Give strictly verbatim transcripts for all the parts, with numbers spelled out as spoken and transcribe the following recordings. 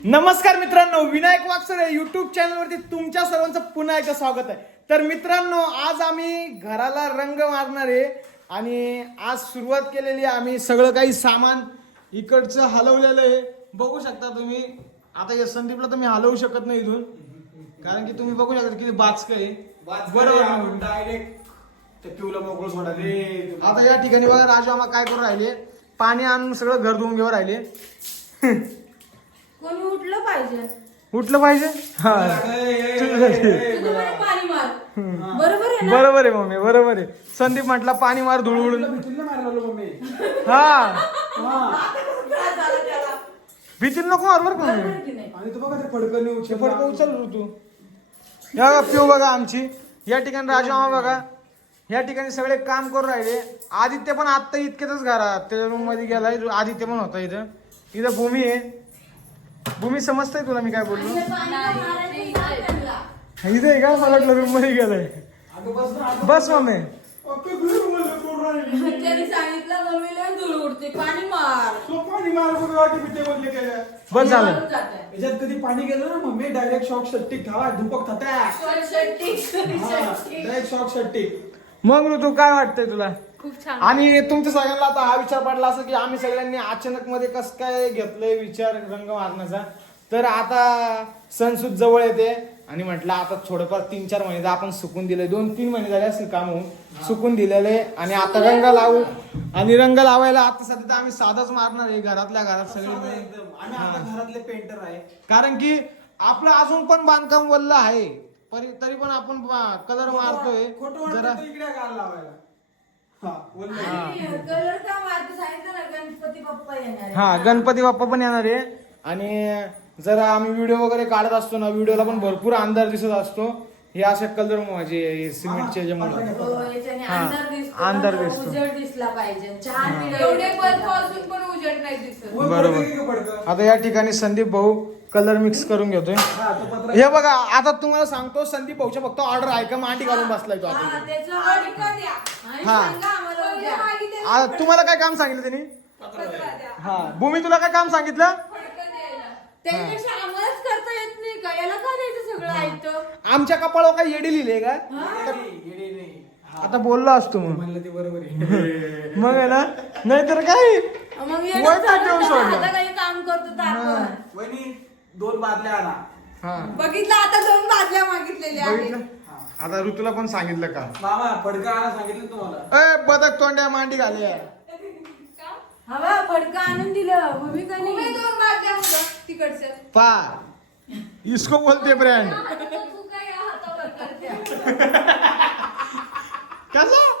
नमस्कार मित्रांनो, विनायक वाकसरे युट्यूब चॅनलवरती तुमच्या सर्वांचं पुन्हा एकदा स्वागत आहे. तर मित्रांनो, आज आम्ही घराला रंग मारणार आहे आणि आज सुरुवात केलेली आहे. आम्ही सगळं काही सामान इकडचं हलवलेलं आहे, बघू शकता तुम्ही. आता या संदीपला तर मी हलवू शकत नाही इथून, कारण की तुम्ही बघू शकता किती बाचक आहे. बरोबर, डायरेक्ट पिवला मोकळं सोडा रे. आता या ठिकाणी बघा राजू आम्हा काय करून राहिले, पाणी आणून सगळं घर धुवून घेऊन राहिले. कोणी उठलं पाहिजे, उठलं पाहिजे. हा पाणी मार. बरोबर आहे ना? बरोबर आहे मम्मी, बरोबर आहे. संदीप म्हटला पाणी मार धुळ उडून. हा भीती नको मार बर का मम्मी. आणि तू बघा ते फडकं नाही उचल फडकं उचल तू. या बघा पिऊ बघा आमची. या ठिकाणी राजू मामा बघा, या ठिकाणी सगळे काम करून राहिले. आदित्य पण आत्ता इतक्यातच घरात त्याच्या रूम मध्ये गेलाय. आदित्य पण होता इथं. इथं भूमी आहे. भूमी समजतंय तुला मी काय बोललो? इथे आहे का? मला वाटलं रूम मध्ये गेलाय. बस मम्मी. त्यांनी सांगितलं मम्मीला धूळ उडते, पाणी मार. पाणी मार बस झालं. याच्यात कधी पाणी गेलं ना मम्मी, डायरेक्ट शॉक शट्टिक धावा धुपक थात्या. Direct shock शट्टिक. मग ऋतू काय वाटतंय तुला? खूप छान. आणि तुमच्या सगळ्यांना आता हा विचार पडला असं की आम्ही सगळ्यांनी अचानक मध्ये कसं काय घेतलंय विचार रंग मारण्याचा. तर आता सणसूद जवळ येते आणि म्हटलं आता थोडंफार तीन चार महिने आपण सुकून दिले, दोन तीन महिने झाले असतील काम होऊन, सुकून दिलेले. आणि आता रंग लावू. आणि रंग लावायला आता सध्या तर आम्ही साधाच मारणार आहे, घरातल्या घरात सगळे. आम्ही आता घरातले पेंटर आहे. कारण की आपलं अजून पण बांधकाम वल्ल आहे, परी- तरी पण आपण कलर मारतोय जरा. इकडे गाल लावायला. कलर का मारतो सांगितलं ना, गणपती बाप्पा येणार आहे. हा गणपती बाप्पा पण येणार आहे. आणि जरा आम्ही व्हिडिओ वगैरे काढत असतो ना, व्हिडिओला पण भरपूर अंधार दिसत असतो. हे असे कलर म्हणजे सिमेंटचे जे म्हणून हो, याच्याने हा, अंधार दिसतो, अंधार ना, दिसतो. उजेड दिसला पाहिजे. छान हा. video एवढे येतो. बल्ब असून पण उजेड नाही दिसत. बरोबर. आता या ठिकाणी संदीप भाऊ कलर मिक्स करून घेतोय. हे बघा, आता तुम्हाला सांगतो, संदीप भाऊच्या फक्त ऑर्डर आहे का मांडी घालून बसलाय तो हा, आता. त्याचं आणि आणि का द्या? हा. सांगा आम्हाला पहिले उद्या. मागितले आ, तुम्हाला काय काम सांगितलं त्यांनी? पत्रा द्या. हा भूमी, तुला काय काम सांगितलं? फडकं द्यायला. त्याच्यापेक्षा आम्हालाच करता येत नाही का? याला का द्यायचं सगळं ऐकतं? आमच्या कपाळावर काय येडी लिहिले का? आता बोललो असतो मग. म्हणलं ते बरोबर आहे. मग आहे ना, नाहीतर काय मग येणं वैताग चालू घेऊन तर सोडलं. आता काही काम करतो तर आपण. वहिनी दोन बादल्या आणा. हा बघितलं आता दोन बादल्या मागितलेल्या बघितलं. आहेत. आता ऋतूला पण सांगितलं का? मामा फडकं आणा सांगितलं तुम्हाला. ए बदक तोंड्या मांडी घाले. का? हवा फडकं आणून दिलं भूमिका उभे नाही. दोन बादल्या मुलं तिकडच्या. पा इसको बोलते ब्रँड. तू काय या हातावर करते? कसं?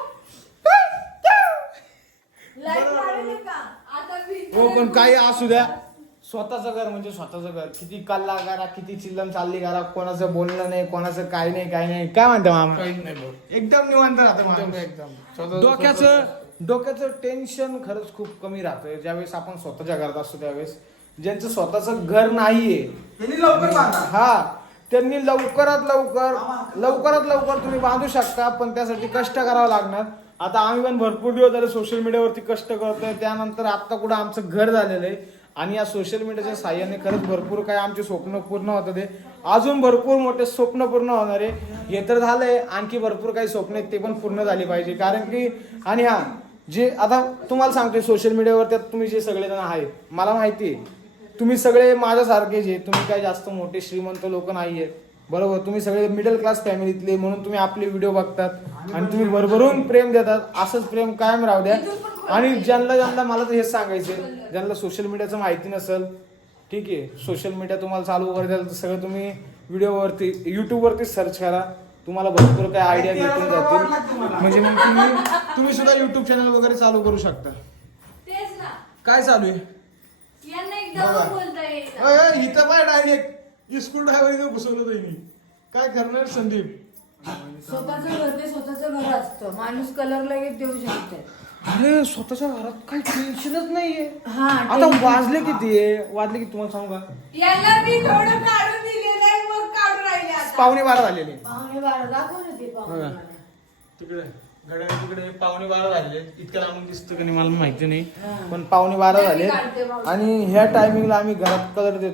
लाईट लावलेली का? आता भिंत हो पण काही असू द्या, स्वतःचं घर म्हणजे स्वतःचं घर. किती कल्ला करा, किती चिल्लम चालली करा, कोणाचं बोलणं नाही, कोणाचं काय नाही, काय नाही. काय म्हणता मामा? एकदम निवांत राहतं एकदम. डोक्याचं डोक्याचं टेन्शन खरंच खूप कमी राहतं ज्यावेळेस आपण स्वतःच्या घरात असतो. त्यावेळेस ज्यांचं स्वतःचं घर नाहीये, त्यांनी लवकर बांधा. हा त्यांनी लवकरात लवकर लवकरात लवकर तुम्ही बांधू शकता, पण त्यासाठी कष्ट करावं लागणार. आता आम्ही पण भरपूर दिवस झाले सोशल मीडियावरती कष्ट करतोय. त्यानंतर आता कुठं आमचं घर झालेलं आहे आणि या सोशल मीडियाच्या साहाय्याने खरंच भरपूर काही आमचे स्वप्न पूर्ण होतात. ते अजून भरपूर मोठे स्वप्न पूर्ण होणार आहे. हे तर झालंय, आणखी भरपूर काही स्वप्न आहेत ते पण पूर्ण झाली पाहिजे. कारण की आणि हा जे आता तुम्हाला सांगतोय सोशल मीडियावर त्यात तुम्ही जे सगळेजण आहेत, मला माहिती आहे तुम्ही सगळे माझ्यासारखेच आहे. तुम्ही काही जास्त मोठे श्रीमंत लोक नाहीये, बरोबर. तुम्ही सगळे मिडल क्लास फॅमिलीतले, म्हणून तुम्ही आपले व्हिडिओ बघतात आणि तुम्ही भरभरून प्रेम देतात. असंच प्रेम कायम राहू द्या. आणि ज्यांना ज्यांना मला तर हेच सांगायचं, ज्यांना सोशल मीडियाचं माहिती नसेल, ठीक आहे, सोशल मीडिया तुम्हाला चालू वगैरे द्याल तर सगळं तुम्ही व्हिडिओवरती युट्यूबवरती सर्च करा. तुम्हाला भरपूर काही आयडिया भेटून जातील. म्हणजे मग तुम्ही तुम्ही सुद्धा युट्यूब चॅनल वगैरे चालू करू शकता. तेच ना. काय चालू आहे? यांना एकदा बोलता येईल. अय, अय, इथं पाय डायरेक्ट स्कूल ड्रायव्हर इथं घुसवलं त्यांनी. काय करणार संदीप? स्वतःचं घर ते स्वतःचं घर असतं. माणूस कलर लगेच देऊ शकते. अरे स्वतःच्या घरात काही टेन्शनच नाहीये. हा आता वाजले किती आहे? वाजले किती तुम्हाला सांगू का? यांना मी थोडं काढून दिलेलं आहे, मग काढून राहिले आता. पावणे बारा झालेले. पाहुणे बारा दाखव ना ते पाहुणे बारा. तिकडे घड्याळ तिकडे पावणे बारा झाले. इतक्या लांबून दिसतं की नाही मला माहिती नाही, पण पावणे बारा झाले. आणि ह्या टायमिंगला आम्ही घरात कलर देतोय.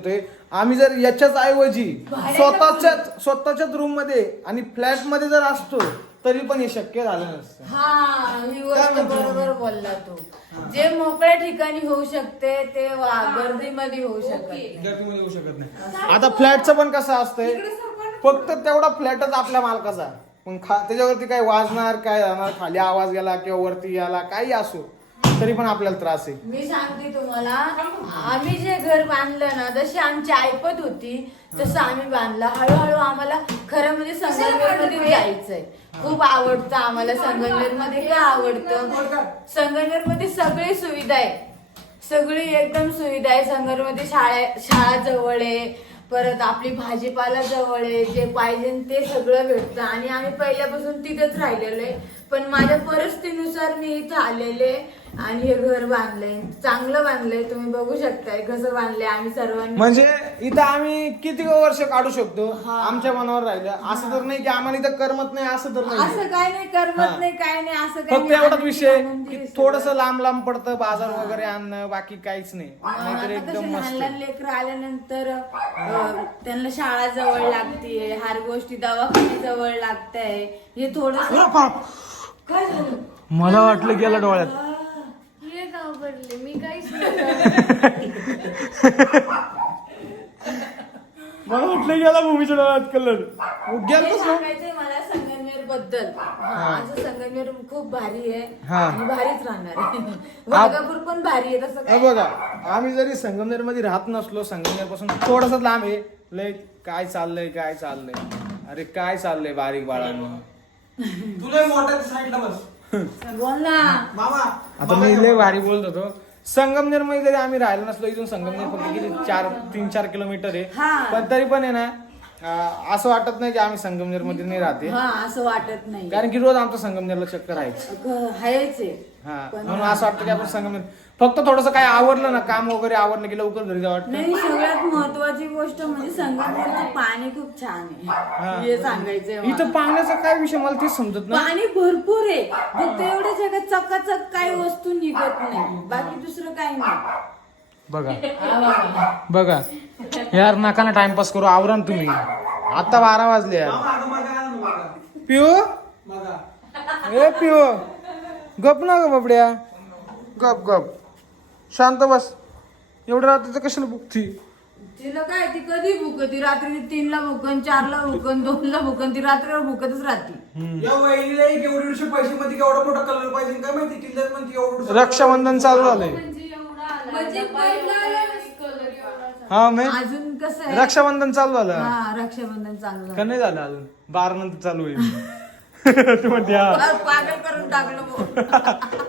आम्ही जर याच्याच ऐवजी स्वतःच्याच स्वतःच्याच रूम मध्ये आणि फ्लॅट मध्ये जर असतो तरी पण हे शक्य झालं नसतं. हा ही गोष्ट बरोबर बोलला तू. जे मोकळ्या ठिकाणी होऊ शकते ते वा- गर्दीमध्ये होऊ शकत नाही. गर्दीमध्ये येऊ शकत नाही. आता फ्लॅटचं पण कसं असतंय, फक्त तेवढा फ्लॅटच आपल्या मालकाचा, पण खा त्याच्यावरती काय वाजणार काय जाणार, खाली आवाज गेला किंवा वरती गेला काही असो तरी पण आपल्याला त्रास आहे. मी सांगते तुम्हाला, आम्ही जे घर बांधलं ना, जशी आमची ऐपत होती तसं आम्ही बांधलं. हळूहळू आम्हाला खरं म्हणजे संगमनेर मध्ये जायचंय. खूप आवडतं आम्हाला संगमनेर मध्ये. काय आवडतं, संगमनेर मध्ये सगळी सुविधा आहे, सगळी एकदम सुविधा आहे. संगमनेर मध्ये शाळा शाळा जवळ आहे, परत आपली भाजीपाला जवळ आहे, जे पाहिजे ते सगळं भेटतं. आणि आम्ही पहिल्यापासून तिथेच राहिलेलो आहे. पण माझ्या परिस्थितीनुसार मी इथं आलेले आणि हे घर बांधलंय, चांगलं बांधलंय. तुम्ही बघू शकताय कसं बांधलंय आम्ही सर्वांनी. म्हणजे इथं आम्ही किती वर्ष काढू शकतो, आमच्या मनावर राहिलं. असं तर नाही की आम्हाला इथं करमत नाही, असं तर नाही. असं काय नाही, करमत नाही, काय नाही, असं काय फक्त नाही. एवढाच आम्ही विषय आनंदी की आहे थोडस सगळं. लांब लांब पडतं बाजार वगैरे आणणं, बाकी काहीच नाही. नाहीतर आता एकदम कसे लहान मस्त. लहान लेकरं आल्यानंतर अं, त्यांना शाळा जवळ लागतीये, हर गोष्टी दवाखाने जवळ लागताय. हे थोडस काय झालं, मला वाटलं गेला डोळ्यात. हे घाबरले मी काहीच नाही. मला वाटलं गेला भूमीच्या डोळ्यात कलर हे गेलतच ना. सांगायचंय मला संगमनेर बद्दल. असं संगमनेर खूप भारी आहे हा. आणि भारीच राहणार आहे. वाघापूर पण भारी आहे तसं हे काय. बघा, आम्ही जरी संगमनेर मध्ये राहत नसलो, संगमनेर पासून थोडस लांब आहे, लय काय चाललंय काय चाललंय, अरे काय चाललंय बारीक बाळांनो. तुला मोठ्या साईडला बस बोल ना. मामा. आता मी लय भारी बोलत होतो. संगमनेर मध्ये जरी आम्ही राहिलो नसलो, इथून संगमनेर फक्त किती चार तीन चार किलोमीटर आहे, हा. पण तरी पण आहे ना अं, असं वाटत नाही की आम्ही संगमनेर मध्ये नाही राहते, हा असं वाटत नाही. कारण की रोज आमचं संगमनेरला चक्कर आहेच. हायच आहे. हा, पण- म्हणून असं वाटतं की आपण संगमनेर फक्त थोडस काय आवडलं ना, काम वगैरे आवडलं की लवकर घरी जावं वाटतं. नाही, सगळ्यात महत्वाची गोष्ट म्हणजे संगमनेरचं पाणी खूप छान आहे. हे सांगायचंय मला. इथं पाण्याचा काय विषय मला तेच समजत नाही. पाणी भरपूर आहे, फक्त एवढ्या जगात चकाचक काही वस्तू निघत नाही, बाकी दुसरं काही नाही. बघा बघा यार, नका ना टाइमपास करू, आवरण तुम्ही. आता बारा वाजले यार. मामा, आता मागा आला ना मागा. पिओ मागा. ए पिओ, गप ना ग बाबड्या, गप गप शांत बस. एवढ्या रात्रीचं कशाला बुकती? तिला काय, ती कधी भुकती, रात्री तीनला भुकन, चारला भुकन, दोनला भुकन, ती रात्रीवर भुकतच राहते. या वहिनीला एक एवढे पैसे मध्ये केवढा मोठा कलर पाहिजे काय माहिती, किल्ल्यात पण एवढं रक्षाबंधन चालू झालंय. म्हणजे एवढा आला. म्हणजे पहिला कलर एवढा. हा मी अजून कसं आहे, रक्षाबंधन चालू झालं हा रक्षाबंधन चालू का झालं. नाही झालं अजून? बारा नंतर चालू होईल. तू म्हणते हा. फार पागल करून टाकलं भाऊ.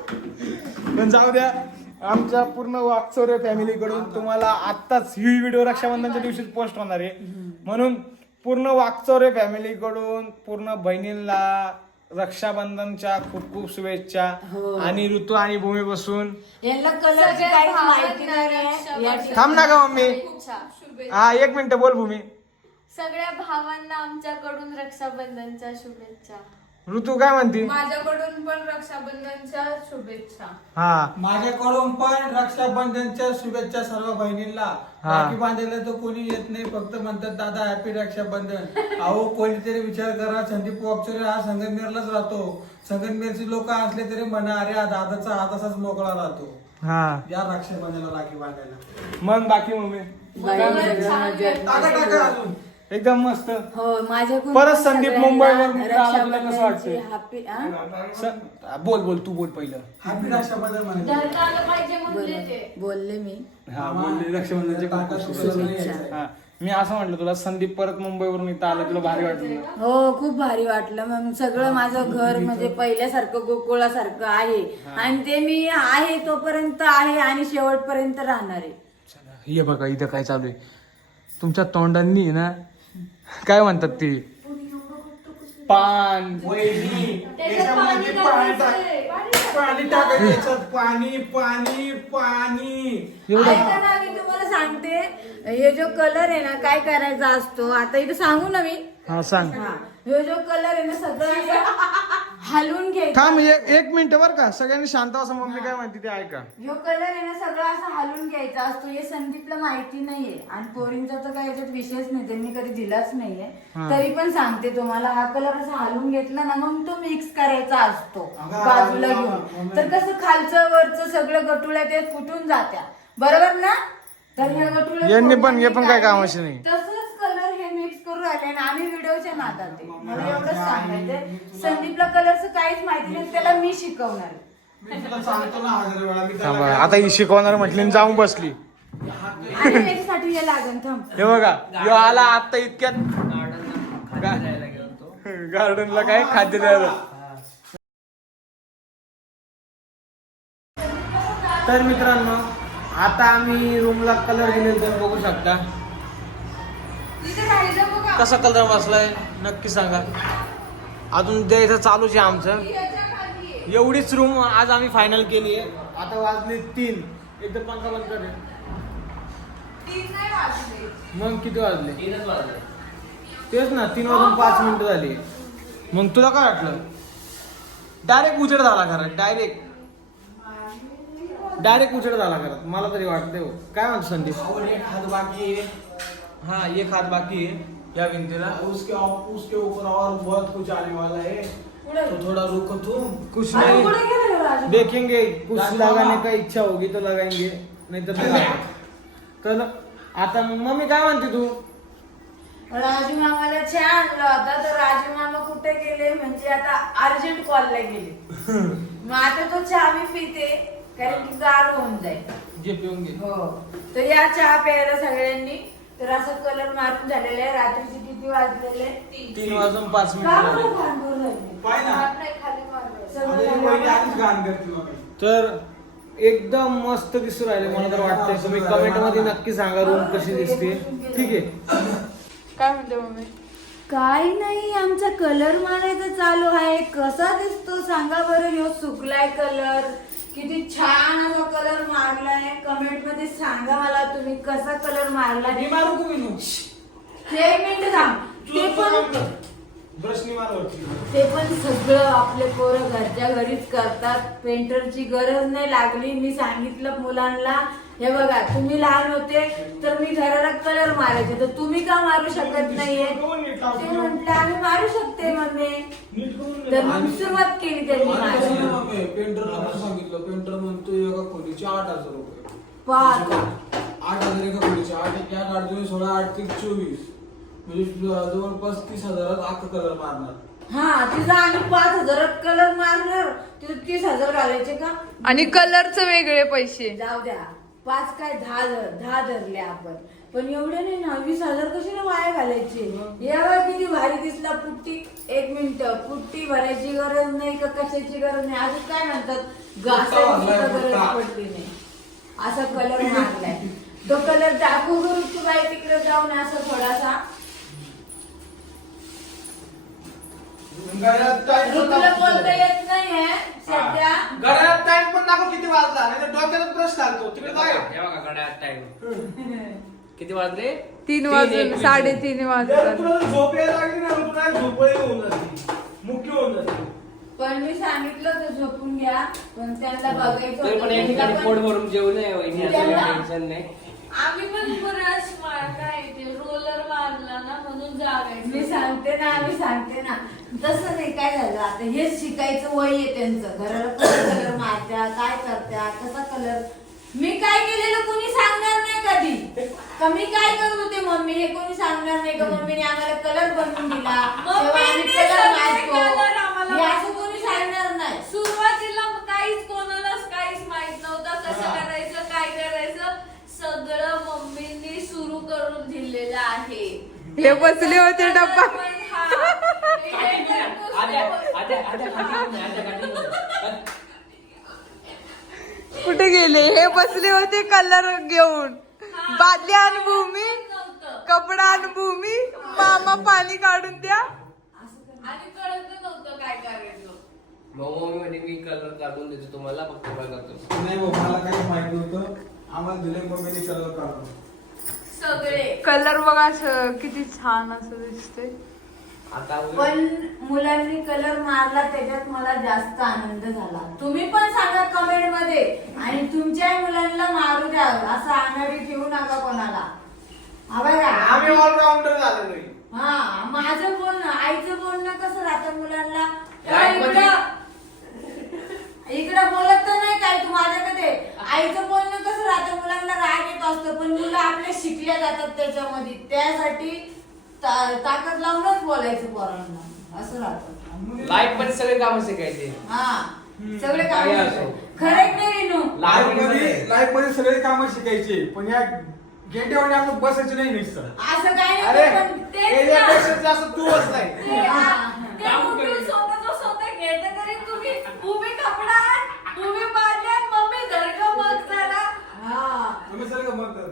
पण जाऊ द्या, आमच्या पूर्ण वाकचौरे फॅमिली कडून तुम्हाला आत्ताच ही व्हिडिओ रक्षाबंधनच्या दिवशी पोस्ट होणार आहे, म्हणून पूर्ण वाकचौरे फॅमिली कडून पूर्ण बहिणींना रक्षाबंधनच्या खूप खूप शुभेच्छा. हो. आणि ऋतू आणि भूमी बसून यांना कलरची काही माहिती नाही आहे. या ठिकाणी- थांब ना का मम्मी. शुभेच्छा शुभेच्छा. हा एक मिनिट बोल भूमी. सगळ्या भावांना आमच्याकडून रक्षाबंधनच्या शुभेच्छा. ऋतू काय म्हणती? माझ्याकडून पण रक्षाबंधनच्या शुभेच्छा. हा माझ्याकडून पण रक्षाबंधनच्या शुभेच्छा सर्व बहिणींना. हा. राखी बांधायला तर कोणी येत नाही, फक्त म्हणतात दादा हॅपी रक्षाबंधन. अहो कोणीतरी विचार करा, संदीप वाकचौरे हा संगमनेरलाच राहतो, संगमनेरचे लोक असले तरी म्हणा अरे हा दादाचा हात असाच मोकळा राहतो. हा या रक्षाबंधनाला राखी बांधायला. मग बाकी मम्मी बाई, सगळं मजेत. टाका टाका अजून. एकदम मस्त. हो माझ्याकडून परत पण संदीप सगळ्यांना मुंबईवरून इकडं आला, तुला कसं वाटतंय? रक्षाबंधनची happy- हा? स- बोल बोल तू बोल पहिलं. हॅपी रक्षाबंधन म्हणायचं. धरता आलं पाहिजे म्हणले ते. बोलले मी. हा बोलली रक्षाबंधनच्या खूप खूप शुभेच्छा. शुभेच्छा. हा मी असं म्हटलं तुला, संदीप परत मुंबईवरून इथं आलं, तुला भारी वाटलं? हो खूप भारी वाटलं. मग सगळं माझं घर म्हणजे पहिल्यासारखं गोकुळासारखं आहे, आणि ते मी आहे तोपर्यंत आहे आणि शेवटपर्यंत राहणार आहे. हे बघा इथं काय चालू आहे तुमच्या तोंडांनी ना, काय म्हणतात ते पान. वहिनी त्याच्यात पाणी याच्यामध्ये पाणी टाक, टाकायचंय. पाणी टाकायचं याच्यात, पाणी पाणी पाणी. एवढं ऐका ना, मी तुम्हाला सांगते हे जो कलर आहे ना काय करायचा असतो आता इथे सांगू ना मी. हा सांग. हा हे जो कलर आहे ना सगळं असं हलवून घ्यायचा. थांब एक एक मिनिट बर का, सगळ्यांनी शांत असं मम्मी काय म्हणते ते ऐका. जो कलर आहे ना सगळं असं हलवून घ्यायचा असतो. हे संदीपला माहिती नाहीये आणि पोरींचा तर काय याच्यात विषयच नाही, त्यांनी कधी दिलाच नाहीये. तरी पण सांगते तुम्हाला, हा कलर असा हलवून घेतला ना मग तो मिक्स करायचा असतो बाजूला घेऊन. तर कसं खालचं वरचं सगळं गटुळ्या ते फुटून जात्या, बरोबर ना. तर हे गटुळे यांनी पण हे पण काय कामाचे नाही. तसंच कलर हे मिक्स करून राहिले आणि आम्ही व्हिडिओच्या नादात आहे. मला एवढंच सांगायचंय, संदीपला कलरचं काहीच माहिती नाही, त्याला मी शिकवणार आहे. मी तुला सांगतो ना हजार वेळा मी थांबा, आता ही शिकवणार म्हटली आणि जाऊन बसली. आणि त्याच्यासाठी हे लागेल. थांब हे बघा, यो आला आता इतक्यात गार्डनला काय खाद्य द्यायला. तर मित्रांनो आता आम्ही रूमला कलर दिले, तुम्ही बघू शकता कसा कलर बसलाय नक्की सांगा. अजून द्यायचं चालूच आहे आमचं. एवढीच रूम आज आम्ही फायनल केली आहे. आता वाजले तीन. एकदम पंखा बंद कर. तीन नाही वाजले. मग किती वाजले? तेच ना, तीन वाजून पाच मिनिटं झाली. मग तुला काय वाटलं? डायरेक्ट उजेड झाला घरात. डायरेक्ट डायरेक्ट उजेड झाला घरात, मला तरी वाटतंय. हो काय म्हणतो संदीप? एक हात बाकी है, हा एक हात बाकी आहे या भिंतीला. उसके उसके ऊपर और बहुत कुछ आने वाला है, तो थोड़ा रुको तुम. कुछ आता नहीं पुढे गेलं राजू. देखेंगे, कुछ लगाने का इच्छा होगी तो लगाएंगे, नाही तर नाही लागत. तर आता मम्मी काय म्हणते तू? राजू मामाला चहा आणला होता, तर राजू मामा कुठे गेले म्हणजे आता अर्जंट कॉलला गेले. मग आता तो चहा मी पिते कारण की गार होऊन जाईल. जे पिऊन घे. हो तर या चहा प्यायला सगळ्यांनी. तर असं कलर मारून झालेलं आहे. रात्रीचे किती वाजलेले? तीन वाजून पाच का मिनिट बरं झाले. भांडूर झाले? पाय ना. नाही खाली मारलं. सगळं अरे झालं. वहिनी आधीच घाण करते मग. तर एकदम मस्त दिसू राहिले, मला तर वाटतंय. तुम्ही कमेंट मध्ये नक्की सांगा रूम कशी दिसते. ठीक आहे. काय म्हणते मम्मी? काही नाही, आमचा कलर मारायचा चालू आहे. कसा दिसतो सांगा बरं. ह्यो सुकलाय कलर, किती छान असा कलर मारलाय. कमेंट मध्ये सांगा मला तुम्ही कसा कलर मारलाय. मी मारू का विनू? एक मिनिट थांब. ते पण ब्रशनी मारवरती. ते पण सगळं आपले पोरं घरच्या घरीच करतात. पेंटरची गरज नाही लागली. मी सांगितलं मुलांना, हे बघा तुम्ही लहान होते तर मी घराला कलर मारायचे, तर तुम्ही का मारू शकत नाहीये? ते म्हटलं आम्ही मारू शकते मम्मी. तर मग सुरुवात केली त्यांनी मारायला. पेंटरला पण सांगितलं, पेंटर म्हणतो एका खोलीचे आठ हजार रुपये. पाच आठ हजार एका खोलीचे. आठ एक आठ आठ दोन सोळा, आठ तीन चोवीस, म्हणजे जवळपास तीस हजारात अख्खा कलर मारणार. हा तिचा आम्ही पाच हजारात कलर मारणार, तिथे तीस हजार घालायचे का? आणि कलरचे वेगळे पैसे. जाऊ द्या, पाच काय दहा धर दहा धरले आपण, पण एवढे नाही ना. वीस हजार कशाला वाया घालायचे? एवढा किती भारी दिसला पुट्टी. एक मिनिट, पुट्टी भरायची गरज नाही का कशाची गरज नाही. अजून काय म्हणतात, घासायची गरज पडली नाही. असा कलर मारलाय. तो कलर दाखवू करू तू बाई तिकडे जाऊन असं थोडासा. तुला बोलता येत नाहीये सध्या. घड्याळात टाइम पण दाखव किती वाजला, नाही तर डोक्यात प्रश्न घालतो. तिकडे काय हे बघा घड्याळात टाइम किती वाजले? तीन तीन वाजून एकवीस. साडेतीन जर वाजता. तुला झोप यायला लागली ना, तू काय झोपही होऊन जाते, मुख्य होऊन जाते. पण मी सांगितलं तर झोपून घ्या, पण त्यांना बघायचं तरी पण या होतं. ठिकाणी पण- पोट भरून जेवू नये वहिनी, असं त्याला- काही टेन्शन नाही. आम्ही पण ब्रश मार काय ते रोलर मारला ना म्हणून मी जागायचं. सांगते ना, मी सांगते ना. तसं नाही, काय झालं आता हेच शिकायचं वय आहे त्यांचं. घराला कसा कलर मारत्या, काय करत्या, कसा कलर. मी काय केलेलं कोणी सांगणार नाही कधी. का मी काय करत होते मम्मी, हे कोणी सांगणार नाही का मम्मीने आम्हाला कलर बनवून दिला, तेव्हा आम्ही मम्मीने कलर सगळे मारतो. color आम्हाला हे असं कोणी सांगणार नाही. सुरुवातीला काहीच कोणालाच काहीच माहित नव्हतं कसं करायचं काय करायचं. सगळं मम्मींनी सुरू करून दिलेलं आहे. हे बसले होते डब्बा. पण हा, हे पण गोष्ट आद्या होती. आद्या आद्या खाली येऊन ये, आद्या खाली येऊन ये. कुठे गेले? हे बसले होते कलर घेऊन. बादली आण भूमी, नव्हतं. कपडा आण भूमी, मामा पाणी काढून द्या. आणि कळत नव्हतं काय करायचं. मग मम्मी म्हणे मी कलर काढून देतो तुम्हाला, फक्त बघा करतो. नाही भाऊ, मला काही माहित नव्हतं. आम्हाला दिले मम्मीने कलर काढून. सगळे कलर बघा असं किती छान असं दिसतंय. आता पण मुलांनी कलर मारला त्याच्यात मला जास्त आनंद झाला. तुम्ही पण सांगा कमेंट मध्ये आणि तुमच्या मुलांना मारू द्या असं आणाडी ठेवू नका कोणाला. हा बघा आम्ही ऑलराऊंडर झालेलो आहे. हा माझं बोलणं आईचं बोलणं कसं राहतं मुलांना Right मध्ये- इकडं इकडं बोलत तर नाही काय तू माझ्याकडे. आईचं बोलणं कसं राहतं मुलांना राग येत असतं पण मुलं आपल्या शिकल्या जातात त्याच्यामध्ये. त्यासाठी ता- ताकद लावूनच बोलायचं पोरांना असं राहतं. लाईफ मध्ये सगळे काम शिकायचे. हा सगळे काम काही करतात. असो. खरं आहे की नाही रिनू? लाईफ मध्ये लाईफ मध्ये सगळे कामं शिकायचे पण या गेंड्यावर आपण बसायचं नाही नुसतं. असं काय अरे नाही पण तेच ना. याच्यापेक्षा जास्त तू बसलाय. ते हा, ते उठून स्वतःचं स्वतः घेतं तरी तुम्ही उभी कपडा उभी बादली आणि मम्मी धडका मग झाला. हा तुम्ही सगळं मग कर.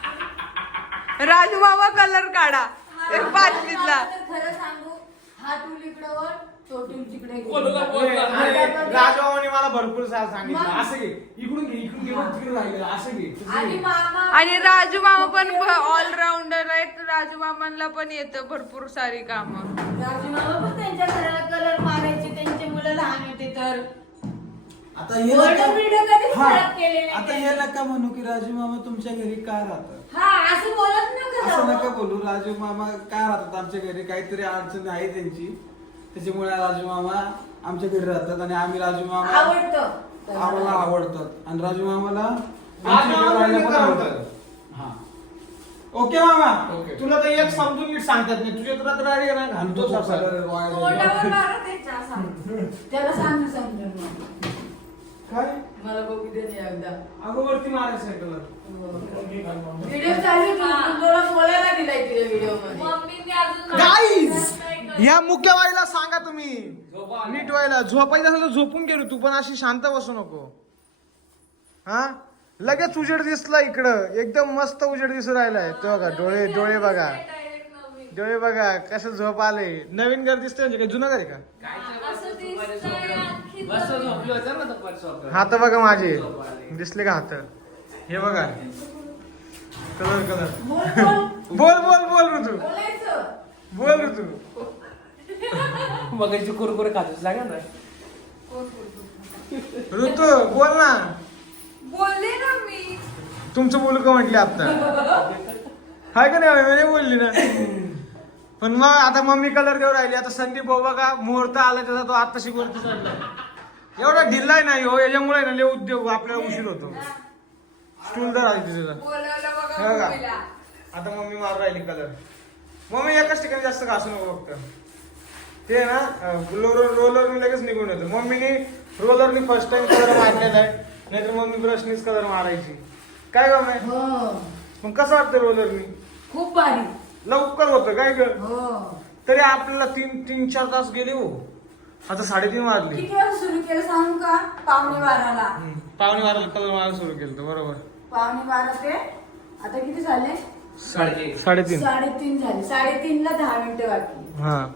राजू बाबा कलर काढा एक बाटलीतला. मला तर खरं सांगू हा टूल इकडं वर तो टूल तिकडे घे. बोलू का, बोलू का? अरे, राजभावाने मला भरपूर सा- सांगितलं मग? असं घे इकडून घे इकडून घे बघ, तिकडे राहिलं असं घे तसं आणि घे. मामा आणि राजू मामा पण ऑलराऊंडर आहेत. राजू मामांना पण येतं भरपूर सारी कामं. राजू मामा पण त्यांच्या घराला कलर मारायचे त्यांचे मुलं लहान होते तर आता हे वर्ड नका- व्हिडिओ कधीच हा, खराब केले नाही आता हे नका म्हणू की राजू मामा तुमच्या घरी का राहतात. हा असं बोलत नका असं नका जाऊ. बोलू. राजू मामा का राहतात आमच्या घरी काहीतरी अडचण आहे त्यांची त्याच्यामुळे राजू मामा आमच्या घरी राहतात आणि आम्ही राजू मामा आवडतं आम्हाला आवडतात आणि राजू मामाला राजू आमच्या घरी मामाला राहायला मी पण काय आवडतं. म्हणतो? हा ओके मामा ओके. तुला तर एक समजून नीट सांगतात नाही तुझ्या तुला तर डायरेक्ट नाही घालतो तो सारखा. कलर वाया तोंडावर गेला. मारा त्याच्या सांग. त्याला सांग समजून मग. काय मला बघू दे ना एकदा अगं वरती मारायचं आहे कलर. व्हिडिओ चालू आहे, तू तुला बोलायला दिलाय तुझ्या व्हिडिओ मध्ये. मम्मीने अजून गाईज नाही केलं. ह्या मुख्य बाईला सांगा तुम्ही झोपा. नीट व्हायला. झोपायचं असेल तर झोपून गेलो तू पण अशी शांत बसू नको. हा लगेच उजेड दिसला इकडं एकदम मस्त उजेड दिसू राहिलाय. तो बघा डोळे डोळे बघा Direct नवीन. डोळे बघा कसं झोप आले. नवीन घर दिसतंय म्हणजे काय जुनं घर आहे का? असं दिसतंय आणखी मस्त नवीन. झोपली होतं ना दुपारी स्वप्नात. हात बघा माझे झोप आली. दिसले का हात हे बघा कलर कलर बोल बोल बोल बोल बोल ऋतू बोलायचं. बोल ऋतू मगाची कुरकुरे खातच लागा ना. ऋतू बोल ना. बोलले ना मी. तुमचं बोलू का म्हटले आता हाय का नाही मी नाही बोलली ना. पण मग आता मम्मी कलर देऊ राहिली. आता संदीप भाऊ बघा मुहूर्त आला त्याचा तो आत्ताशी वरती चढलाय. एवढा ढिल्लाय नाही हो याच्यामुळे ना लय उद्योग आपल्याला उशीर होतो. स्टूल धर आली तुझा बोलायला बघा हे बघा. मम्मीला. आता मम्मी मार राहिली कलर. मम्मी एकाच ठिकाणी जास्त घासू नको फक्त. ते ना रोलर रोलरने लगेच निघून येतो. मम्मीने रोलरने फर्स्ट टाइम कलर मारलेला आहे नाहीतर मम्मी ब्रशनीच कलर मारायची. काय गं मॅम हो मग कसं वाटतं रोलरनी? खूप भारी. लवकर होतं काय ग. हो तरी आपल्याला तीन तीन चार तास गेले हो. आता साडेतीन वाजले. किती वाजता सुरू केलं सांगू का? पावणे बाराला. पावणे बाराला कलर मारायला सुरू केलं होतं, बरोबर. पावणे बारा ते आता किती झाले? साडेतीन. साडेतीन साडेतीन झाले. साडेतीन ला दहा मिनिटं बाकी. हा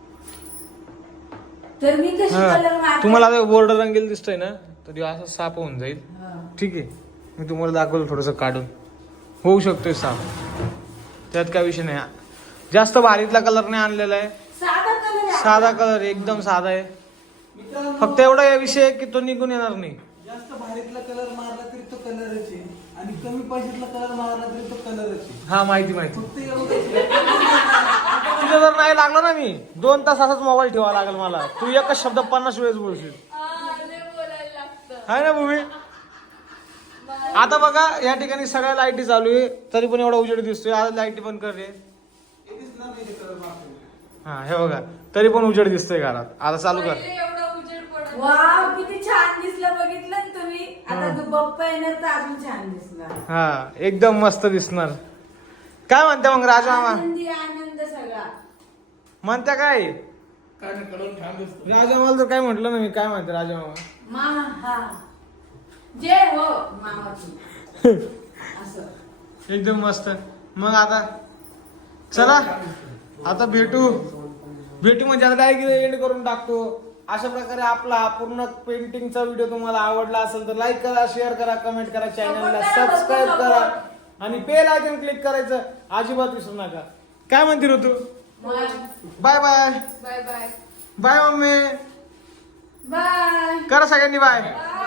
तर मी कशी कलर हा. मारते? तुम्हाला आता बोर्ड रंगेल दिसतोय ना तर असं साप होऊन जाईल. हा. ठीक आहे मी तुम्हाला दाखवलं थोडस काढून. होऊ शकतोय साप त्यात काय विषय नाही. जास्त भारीतला कलर नाही आणलेला आहे. साधा कलर आहे. साधा कलर एकदम साधा आहे. मित्रांनो, फक्त एवढा या विषय आहे की तो निघून येणार नाही. जास्त भारीतला कलर मारला तरी तो कलरच आहे आणि कमी पैशातला कलर मारला तरी तो कलरच आहे. हा माहिती माहिती. फक्त एवढंच आहे. तुझं जर नाही लागलं ना मी दोन तास असाच मोबाईल ठेवा लागेल मला. तू एकच शब्द पन्नास वेळेस बोलशील. हा, लय बोलायला लागतं. आहे ना भूमी. आता बघा या ठिकाणी सगळ्या लाईटी चालू आहे तरी पण एवढा उजेड दिसतोय. आज लाईटी बंद कर रे. हे दिसणार नाही ते कलर मारतो. हा हे बघा तरी पण उजेड दिसतोय घरात. आता चालू कर. पहिले एवढा उजेड पडत वाव किती छान दिसलं बघितलं ना तुम्ही. आता तू बाप्पा येणार तर अजून छान दिसणार. हा एकदम मस्त दिसणार. काय म्हणते मग राजा मामा? आनंदी आनंद सगळा. म्हणत्या काय काय नाही, कलर छान दिसतो. राजा मामा तर काय म्हटलं ना मी. काय म्हणते राजा मामा? मामा हा जय हो मामाची. असं एकदम मस्त. मग आता चला आता भेटू भेटू म्हणजे आता डायरेक्ट एंड करून टाकतो. अशा प्रकारे आपला पूर्ण पेंटिंगचा व्हिडिओ तुम्हाला आवडला असेल तर लाईक करा शेअर करा कमेंट करा चॅनलला सबस्क्राईब करा आणि बेल आयकॉन क्लिक करायचं अजिबात विसरू नका. काय म्हणते Ritu? Bye bye bye bye bye mummy. Bye करा सगळ्यांनी बाय.